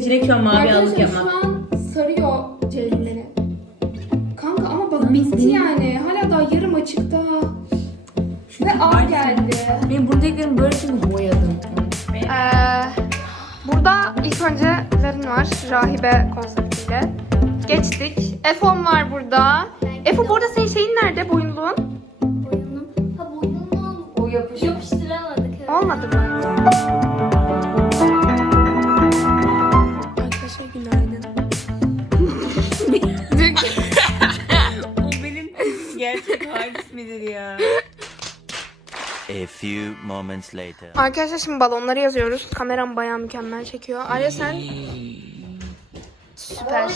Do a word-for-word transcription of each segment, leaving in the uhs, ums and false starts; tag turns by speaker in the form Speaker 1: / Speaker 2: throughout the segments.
Speaker 1: seçenek şu an mavi allık
Speaker 2: Arkadaşlar
Speaker 1: yapmak.
Speaker 2: şu an sarıyor Ceylin'leri. Kanka ama bak bitti yani. Hala daha yarım açıkta. Ve az geldi.
Speaker 1: Benim buradakilerim böyle çünkü boyadım.
Speaker 3: Ee, burada ilk önce Lerin var. Rahibe konseptiyle. Geçtik. F on var burada. F burada senin şeyin nerede? Boyunluğun?
Speaker 4: Boyunum. Ha boyunum.
Speaker 1: O yapış.
Speaker 4: Yapıştıramadık.
Speaker 3: Olmadı mı? Arkadaşlar günaydın.
Speaker 1: O benim gerçek halis midir ya?
Speaker 5: A few moments later.
Speaker 3: Arkadaşlar şimdi balonları yazıyoruz. Kameram bayağı mükemmel çekiyor. Arya sen süper.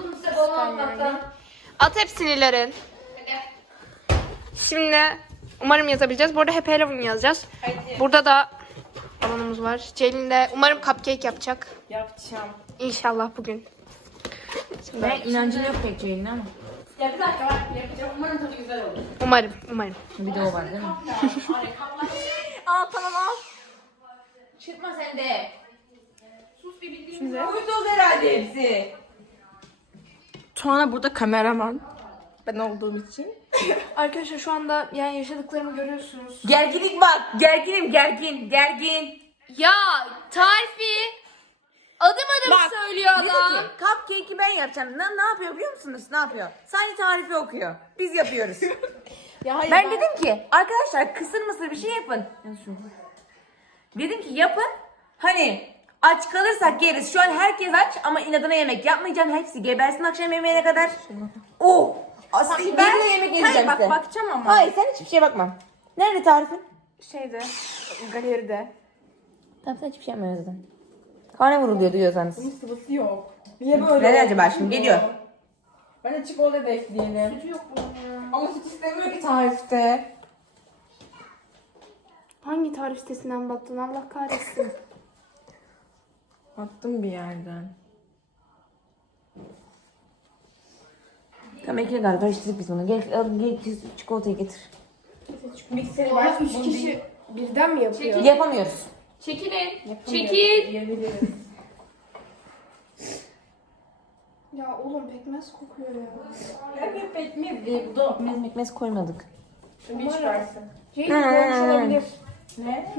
Speaker 3: At hepsini Lerin. Şimdi umarım yazabileceğiz. Bu arada Happy Halloween yazacağız. Burada da balonumuz var. Ceylin de umarım cupcake yapacak.
Speaker 1: Yapacağım.
Speaker 3: İnşallah bugün. Şimdi
Speaker 1: Ben inancım yok pek Ceylin ama.
Speaker 6: Ya bir dakika ben yapacağım. Umarım tadı güzel olur.
Speaker 3: umarım, umarım.
Speaker 1: Bir de o var değil mi?
Speaker 6: Al tamam al. Çırpma sen de. Sus bir bildiğin. Şimdi.
Speaker 1: Uyuduğuz herhalde hepsi.
Speaker 3: Tuana burada kameraman. Ben olduğum için. Arkadaşlar şu anda yani yaşadıklarımı görüyorsunuz.
Speaker 1: Gerginlik bak. Gerginim gergin. Gergin.
Speaker 3: Ya tarifi adım adım
Speaker 1: Bak,
Speaker 3: söylüyor
Speaker 1: Dedi
Speaker 3: adam.
Speaker 1: ki cupcake'i ben yapacağım. Ne, ne yapıyor biliyor musunuz? Ne yapıyor? Sadece tarifi okuyor. Biz yapıyoruz.
Speaker 6: Ya hayır,
Speaker 1: ben, dedim ki arkadaşlar kısır mısır bir şey yapın. Dedim ki yapın. Hani aç kalırsak yeriz. Şu an herkes aç ama inadına yemek yapmayacağım. Hepsi gebersin akşam yemeğine kadar. Oh. Aslında ben de yemek yiyeceğim
Speaker 6: Hayır bak
Speaker 1: size.
Speaker 6: bakacağım ama.
Speaker 1: Hayır sen hiçbir şeye bakma. Nerede tarifin?
Speaker 6: Şeyde. Galeride.
Speaker 1: Tamam sen hiçbir şey yapmıyorsun zaten. Karne vuruluyor duyuyorsanız.
Speaker 6: Sıvısı yok. Niye böyle?
Speaker 1: Nerede
Speaker 6: oldu?
Speaker 1: acaba şimdi? Geliyor.
Speaker 6: Ben de çikolata da ekleyelim. Sütü yok bunun. Ama süt istemiyor ki tarifte.
Speaker 3: Hangi tarif sitesinden baktın Allah kahretsin.
Speaker 6: Attım bir yerden.
Speaker 1: Tamam ekle galiba karıştırdık biz bunu. Gel, al, gel çikolatayı getir.
Speaker 6: Mikseri var.
Speaker 2: Üç kişi birden mi yapıyor?
Speaker 1: Yapamıyoruz.
Speaker 3: Çekilin. Çekil.
Speaker 6: Yiyebiliriz.
Speaker 2: Ya oğlum pekmez kokuyor ya.
Speaker 6: Hep pekmez diye bu da.
Speaker 1: Biz mekmez koymadık.
Speaker 6: Bir çıkarsın.
Speaker 2: Ceylin olmuş olabilir.
Speaker 6: Ne?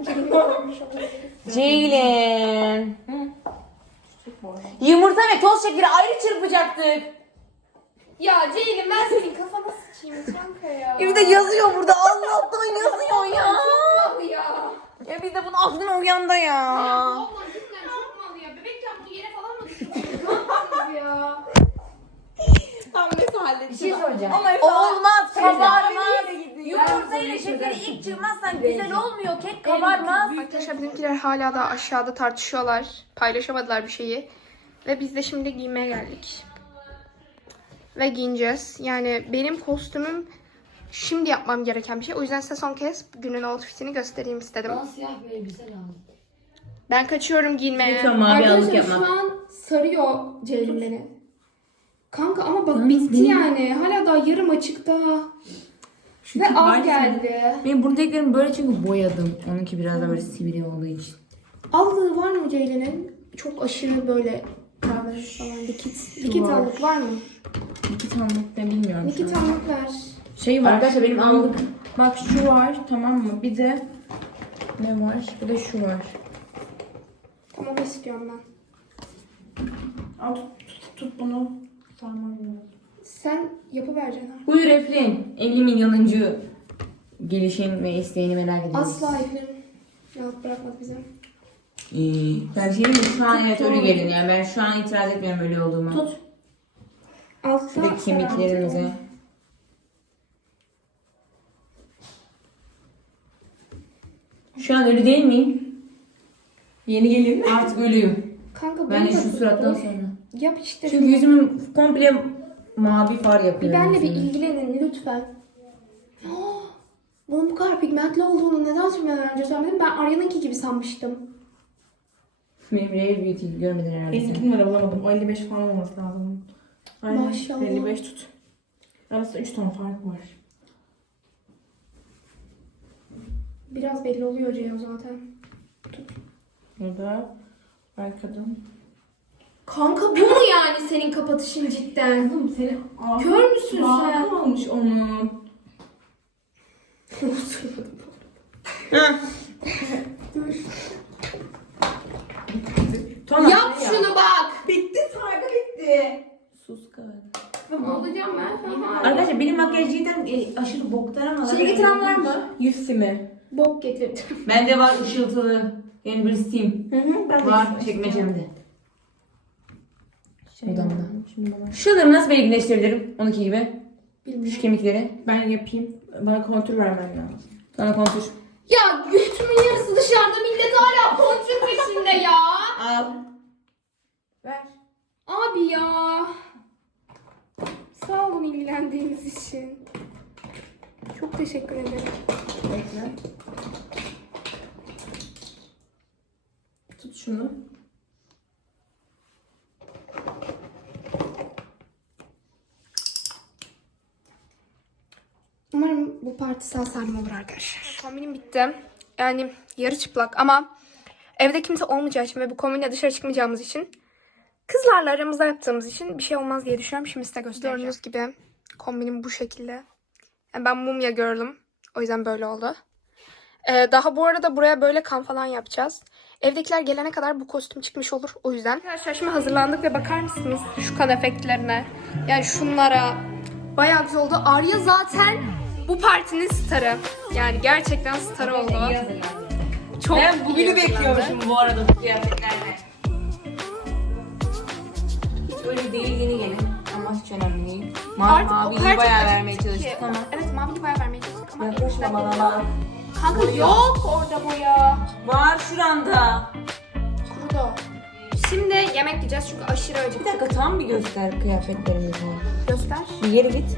Speaker 1: Ceylin. Yumurta ve toz şekeri ayrı çırpacaktık.
Speaker 2: Ya Ceylin ben senin kafana sıçayım kanka ya.
Speaker 1: Bir de yazıyor burada. Allah'tan yazıyor ya.
Speaker 2: Mal ya.
Speaker 1: Ya biz de bunun aklına uyandı ya.
Speaker 2: Vallahi cidden çok mal ya. Bebek yaptığı yere falan mı düşürdünüz? Ne yaptınız ya?
Speaker 6: Tam neyse halledeceğim.
Speaker 1: Bir şey soracağım.
Speaker 6: Ama
Speaker 1: Olmaz, kabarmaz.
Speaker 6: gidiyor.
Speaker 1: Yumurta ile şekeri ilk çırpmazsan güzel olmuyor. Kek kabarmaz.
Speaker 3: Arkadaşlar bizimkiler hala da aşağıda tartışıyorlar. Paylaşamadılar bir şeyi. Ve biz de şimdi giymeye geldik. Ve giyineceğiz. Yani benim kostümüm şimdi yapmam gereken bir şey. O yüzden size son kez günün outfitini göstereyim istedim.
Speaker 4: Siyah bir elbise lazım.
Speaker 3: Ben kaçıyorum giyinmeye.
Speaker 1: Şu an mavi allık
Speaker 2: Arkadaşlar
Speaker 1: yapmak.
Speaker 2: şu an sarıyor Ceylin'leri. Kanka ama bak bitti yani. Hala daha yarım açıkta.
Speaker 1: Şu
Speaker 2: Ve
Speaker 1: kek
Speaker 2: az
Speaker 1: var ya.
Speaker 2: geldi.
Speaker 1: Benim buradakilerim böyle çünkü boyadım. Onunki biraz da böyle sivri olduğu için.
Speaker 2: Allığı var mı Ceylin'in? Çok aşırı böyle kahve falan dikit. Dikit
Speaker 1: var.
Speaker 2: allık var mı?
Speaker 1: İki tanlık ne bilmiyorum şu
Speaker 2: Dikit
Speaker 1: an.
Speaker 2: allık ver.
Speaker 1: Şey var. Arkadaşlar benim allık.
Speaker 6: Bak şu var tamam mı? Bir de ne var? Bir de şu var.
Speaker 2: Tamam istiyorum ben.
Speaker 6: Al tut, tut, tut bunu. Tamam.
Speaker 2: Sen yapıvereceksin ha.
Speaker 1: Buyur Eflin. elli milyonuncu gelişim ve isteğini merak ediyoruz.
Speaker 2: Asla Eflin rahat bırakmaz bizi.
Speaker 1: İyi. Ben şey mi? Şu an evet öyle gelin yani. Ben şu an itiraz etmiyorum öyle olduğuma.
Speaker 2: Tut. Altta
Speaker 1: Şuradaki kemiklerimize. Şu an ölü değil miyim?
Speaker 6: Yeni gelin.
Speaker 1: Artık ölüyüm.
Speaker 2: Kanka
Speaker 1: Ben de
Speaker 2: beni
Speaker 1: şu
Speaker 2: de-
Speaker 1: surattan sonra.
Speaker 2: Yap işte.
Speaker 1: Çünkü yüzümün komple mavi far
Speaker 2: Bir
Speaker 1: yapıyorum.
Speaker 2: benle bir
Speaker 1: yüzüme.
Speaker 2: ilgilenin lütfen. Oh, bunun bu kadar pigmentli olduğunu neden söylemeden önce söylemedim? Ben Arya'nınki gibi sanmıştım.
Speaker 1: Benim Rare Beauty görmedin herhalde
Speaker 6: elli
Speaker 1: sen.
Speaker 6: iki numara bulamadım. O elli beş falan olması lazım. Aynen.
Speaker 2: Maşallah.
Speaker 6: elli beş tut. Arasında üç ton fark var.
Speaker 2: Biraz belli oluyor Ceyhun zaten.
Speaker 6: Burada arkadan.
Speaker 2: Kanka bu mu yani senin kapatışın cidden?
Speaker 6: Oğlum senin
Speaker 2: Kör müsün sen?
Speaker 6: olmuş onun.
Speaker 1: Tamam.
Speaker 2: Yap şunu bak.
Speaker 6: Bitti sargı bitti.
Speaker 1: Sus galiba.
Speaker 2: Bozacağım ben sana.
Speaker 1: Arkadaşlar benim makyaj cidden e, aşırı boktan ama.
Speaker 6: Şey getiren var mı? Yüz simi.
Speaker 2: Bok getirdim.
Speaker 1: Bende var ışıltılı. Yani bir sim.
Speaker 6: Hı hı. Ben de
Speaker 1: Var
Speaker 6: istedim.
Speaker 1: çekmecemde. Odamda.
Speaker 6: Şimdi bana.
Speaker 1: Şuraları nasıl belirginleştirebilirim? Onunki gibi.
Speaker 2: Bilmiyorum.
Speaker 1: Şu kemikleri.
Speaker 6: Ben yapayım. Bana kontür vermen lazım.
Speaker 1: Sana kontur.
Speaker 2: Ya götümün yarısı dışarıda, millet hala kontür peşinde ya.
Speaker 6: Al. Ver.
Speaker 2: Abi ya. Sağ olun ilgilendiğiniz için. Çok teşekkür ederim.
Speaker 6: Bekle. Tut şunu.
Speaker 2: Umarım bu parti sağ salim olur arkadaşlar. Kombinim bitti. Yani yarı çıplak ama evde kimse olmayacağı için ve bu kombinle dışarı çıkmayacağımız için, kızlarla aramızda yaptığımız için bir şey olmaz diye düşünüyorum. Şimdi size göstereceğim. Gördüğünüz gibi kombinim bu şekilde. Yani ben mumya girl'üm. O yüzden böyle oldu. Ee, daha bu arada buraya böyle kan falan yapacağız. Evdekiler gelene kadar bu kostüm çıkmış olur. O yüzden. Arkadaşlar şimdi hazırlandık ve bakar mısınız şu kan efektlerine? Yani şunlara. Bayağı güzel oldu. Arya zaten bu partinin starı. Yani gerçekten starı oldu. Çok
Speaker 1: Ben
Speaker 2: iyi
Speaker 1: bugünü
Speaker 2: hazırlandı.
Speaker 1: bekliyormuşum bu arada bu kıyafetlerle. Hiç öyle değil, yeni gelin. Ama hiç önemli değil. Ma
Speaker 2: Artık o
Speaker 1: maviyi
Speaker 2: kadar
Speaker 1: bayağı
Speaker 2: çok
Speaker 1: vermeye
Speaker 2: acıktı ki.
Speaker 1: çalıştık ama.
Speaker 2: Evet, mavili bayağı vermeye çalıştık ama
Speaker 1: Yaklaşma
Speaker 2: elimizden
Speaker 1: bana
Speaker 2: geleni-
Speaker 1: bak.
Speaker 2: Kanka yok orada boya.
Speaker 1: Var şuranda.
Speaker 2: Kurudu. Şimdi yemek yiyeceğiz çünkü aşırı
Speaker 1: Bir
Speaker 2: acıktık.
Speaker 1: dakika tam bir göster kıyafetlerimizi.
Speaker 2: Göster.
Speaker 1: Bir yere git.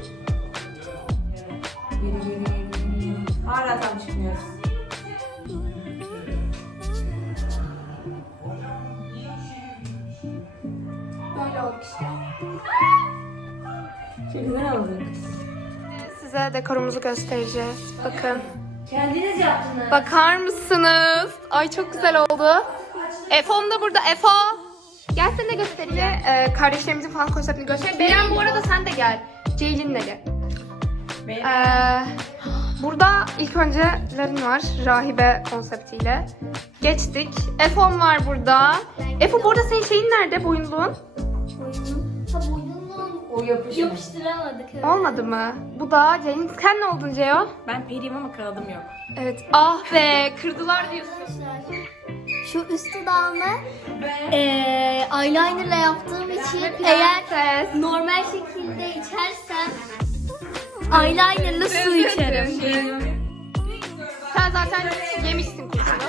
Speaker 1: Yürü yürü yürü yürü. Hala tam çıkmıyoruz.
Speaker 2: Böyle olduk işte.
Speaker 1: Çok güzel olduk.
Speaker 2: Size dekorumuzu göstereceğiz. Bakın.
Speaker 4: Kendiniz yaptınız.
Speaker 2: Bakar mısınız? Ay çok güzel oldu. Efom da burada. Efo. Gel seni de göstereyim. Ee, kardeşlerimizin falan konseptini göstereyim. Beren bu arada sen de gel. Ceylin'le gel. Ee, burada ilk önce Larin var. Rahibe konseptiyle. Geçtik. Efom var burada. Efo bu arada senin şeyin nerede? Boyunluğun.
Speaker 4: Boyunum. Ha boyunum.
Speaker 1: O yapışıyor.
Speaker 4: Yapıştıramadık. Evet.
Speaker 2: Olmadı mı? Bu da Ceylin. Sen ne oldun Ceyo?
Speaker 6: Ben periyim ama kanadım yok.
Speaker 2: Evet. Ah be. Kırdılar diyorsun.
Speaker 4: Arkadaşlar, şu üst dudağımı eee eyelinerla yaptığım için eğer
Speaker 2: Prenses.
Speaker 4: normal şekilde içersem eyelinerla su içerim.
Speaker 2: Sen zaten yemişsin kursunu.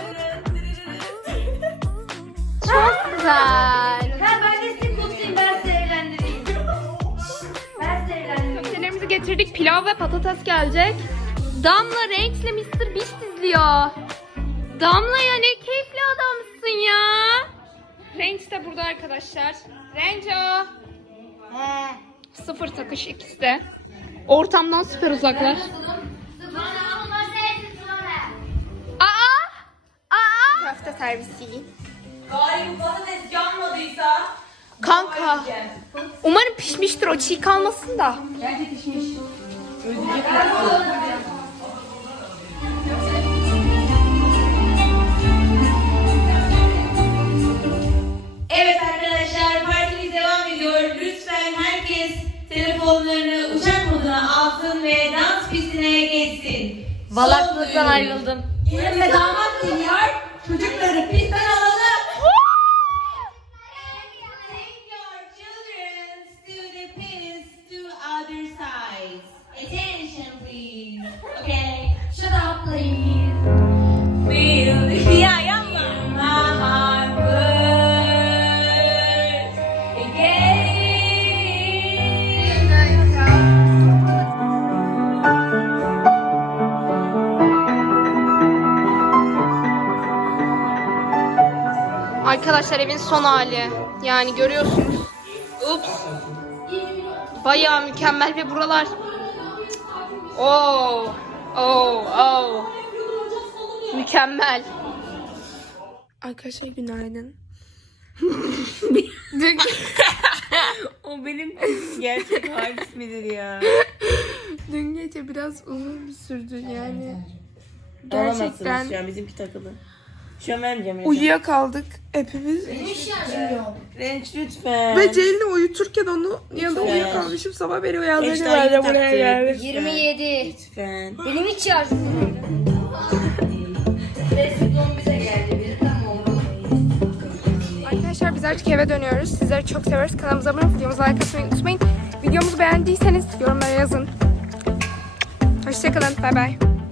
Speaker 2: Çok güzel.
Speaker 4: Ha ben de sizi kutsayım, ben sizi evlendireyim. Ben sizi evlendireyim.
Speaker 2: Köftelerimizi getirdik. Pilav ve patates gelecek. Damla Range'le mister Beast izliyor. Damla ya ne keyifli adamsın ya. Range de burada arkadaşlar. Range o. Sıfır takış ikisi de. Ortamdan süper uzaklar. Aa! Aa! Köfte servisi.
Speaker 1: Gari bu patates yanmadıysa.
Speaker 2: Kanka. Umarım pişmiştir, o çiğ kalmasın da.
Speaker 1: Bence pişmiş. Evet arkadaşlar, partimiz devam ediyor. Lütfen herkes telefonlarını uçak moduna alsın ve dans pistine geçsin.
Speaker 4: Valaklıktan ayrıldım.
Speaker 1: Gelin ve damat geliyor. Çocukları pistten alalım. Take your children to the pins to other sides. Attention please. Okay.
Speaker 4: Shut up please.
Speaker 1: Feel the ya yapma. My heart burns again.
Speaker 2: Arkadaşlar evin son hali. Yani görüyorsunuz. Ups. Bayağı mükemmel ve buralar. Oo. Oo. Oo. Mükemmel. Arkadaşlar günaydın. Dün,
Speaker 1: O benim gerçek halim midir ya?
Speaker 2: dün gece biraz uzun bir sürdü yani.
Speaker 1: Alamazsınız
Speaker 2: Gerçekten
Speaker 1: şu an bizimki takılı. Şu an vermeyeceğim. ya.
Speaker 2: uyuyakaldık hepimiz.
Speaker 1: Renç lütfen.
Speaker 2: Ve Ceylin'i uyuturken onu yanında
Speaker 1: Lütfen.
Speaker 2: uyuyakalmışım. Sabah beni
Speaker 1: Beş
Speaker 2: uyandırdı
Speaker 1: daha
Speaker 2: ben de
Speaker 1: yeni
Speaker 2: buraya
Speaker 1: taktık.
Speaker 2: geldim.
Speaker 1: Lütfen.
Speaker 4: yirmi yedi.
Speaker 1: Lütfen.
Speaker 4: Benim hiç şarjım yok.
Speaker 2: Arkadaşlar biz artık eve dönüyoruz. Sizleri çok seviyoruz. Kanalımıza abone olup videomuza like atmayı unutmayın. Videomuzu beğendiyseniz yorumlara yazın. Hoşçakalın. Bay bay.